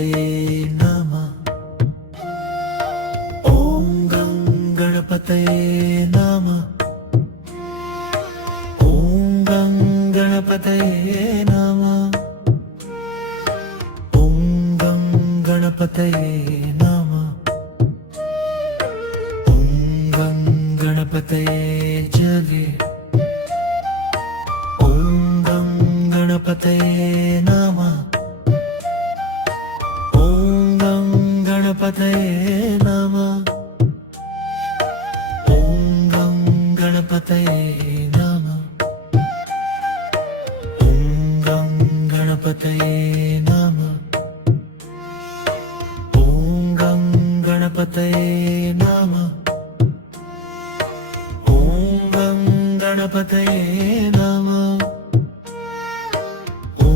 गणपतये नमः। ॐ गं गणपतये नमः। ॐ गं गणपतये नमः। ॐ गं गणपतये नमः। ॐ गं गणपतये जगे। ॐ गं गणपतये नमः। ॐ गं गणपतये नमः। ॐ गं गणपतये नमः। ॐ गं गणपतये नमः। ॐ गं गणपतये नमः। ॐ गं गणपतये नमः। ॐ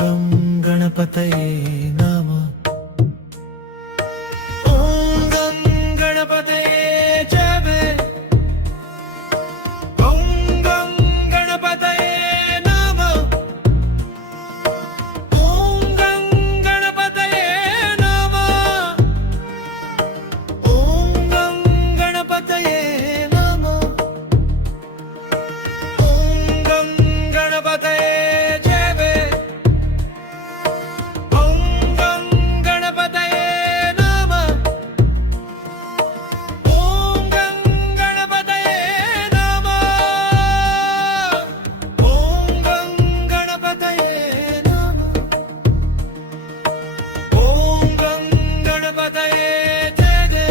गं गणपतये नमः। ॐ गं गणपतये जपे। ॐ गं गणपतये नमः। ॐ गं गणपतये नमः। ॐ गं गणपतये नमः। ॐ गं गणपतये जपे। ॐ गं गणपतये नमः। ॐ गं गणपतये नमः। ॐ गं गणपतये नमः। ॐ गं गणपतये जय जय।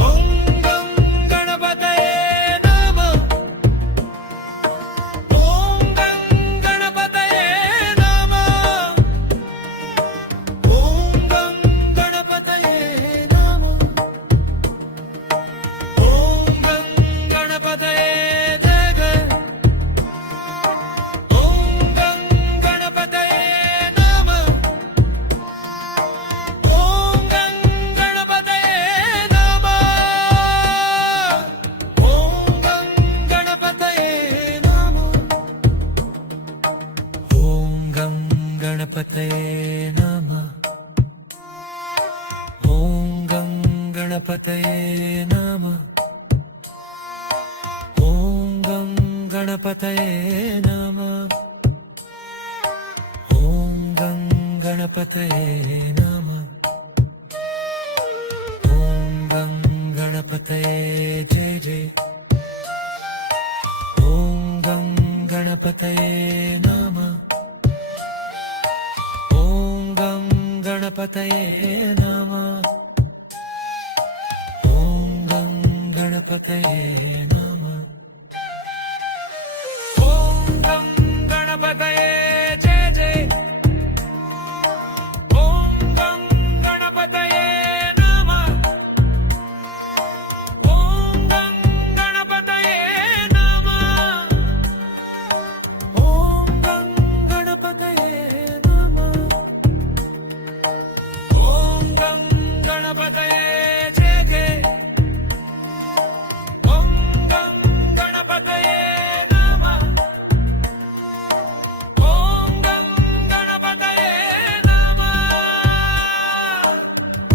ॐ गं गणपतये नमः। ॐ गं गणपतये नमः। ॐ गं गणपतये नमः। ॐ गं गणपतये जय जय। ॐ गं गणपतये नमः। ॐ गं गणपतये नमः। ॐ गं गणपतये नमः। ॐ गं गणपतये नमः। ॐ गं गणपतये नमः। ॐ गं गणपतये नमः। ॐ गं गणपतये नमः। ॐ गं गणपतये जय जय। ॐ गं गणपतये नमः। ॐ गं गणपतये नमः। ॐ गं गणपतये नमः। ॐ गं गणपतये जय जय। ॐ गं गणपतये नमः। ॐ गं गणपतये नमः। ॐ गं गणपतये नमः। ॐ गं गणपतये जय जय। ॐ गं गणपतये नमः। ॐ गं गणपतये नमः।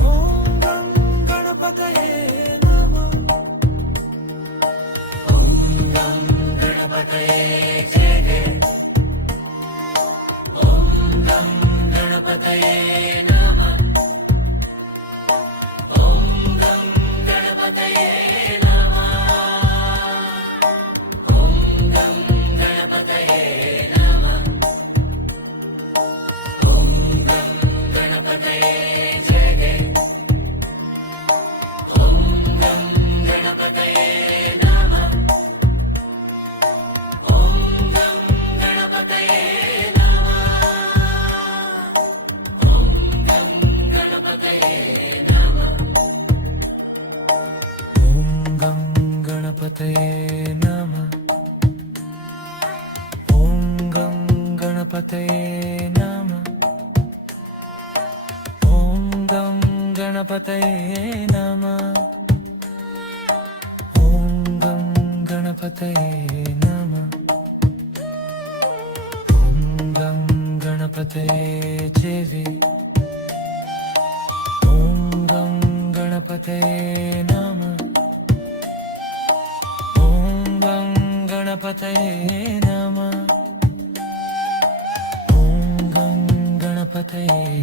ॐ गं गणपतये नमः। ॐ गं गणपतये जय जय। ॐ गं गणपतये नमः। ॐ गं गणपतये नमः। ॐ गं गणपतये नमः। ॐ गं गणपतये जय जय। ॐ गं गणपतये नमः। ॐ गं गणपतये नमः। ॐ गं गणपतये नमः। ॐ गं गणपतये नमः। ॐ गं गणपतये नमः। ॐ गं गणपतये नमः। ॐ गं गणपतये नमः। ॐ गं गणपतये गणपतये जेवे ॐ गं गणपतये नमः ॐ गं गणपतये नमः ॐ गं गणपतये